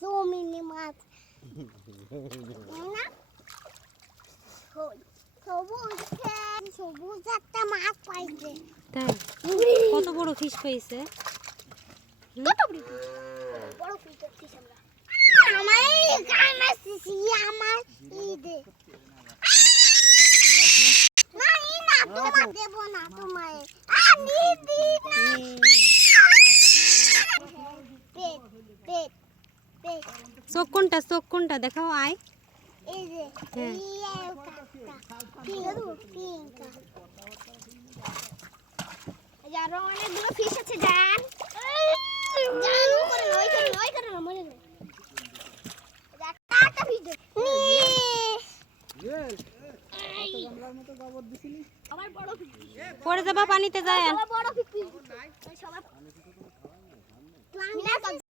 জমিনে মাছ না সবুজ একটা মাছ পাইছে। তাই কত বড় ফিশ পাইছে? কত বড় ফিশ দেখছিস আমরা? আমার কামাস আমার ইদে না না তোমার দেব না তোমায় আমি দি না পেট পেট পেট চোখ কোনটা দেখাও আয়। এই যে এই পিঙ্ক যারা অনেকগুলো ফিশ আছে জান জানু করে নয় করে মনে নেই একটা ফিশ দে আবার বড় ফিশ পড়ে যাবা পানিতে যায়। বড় ফিশ সবাই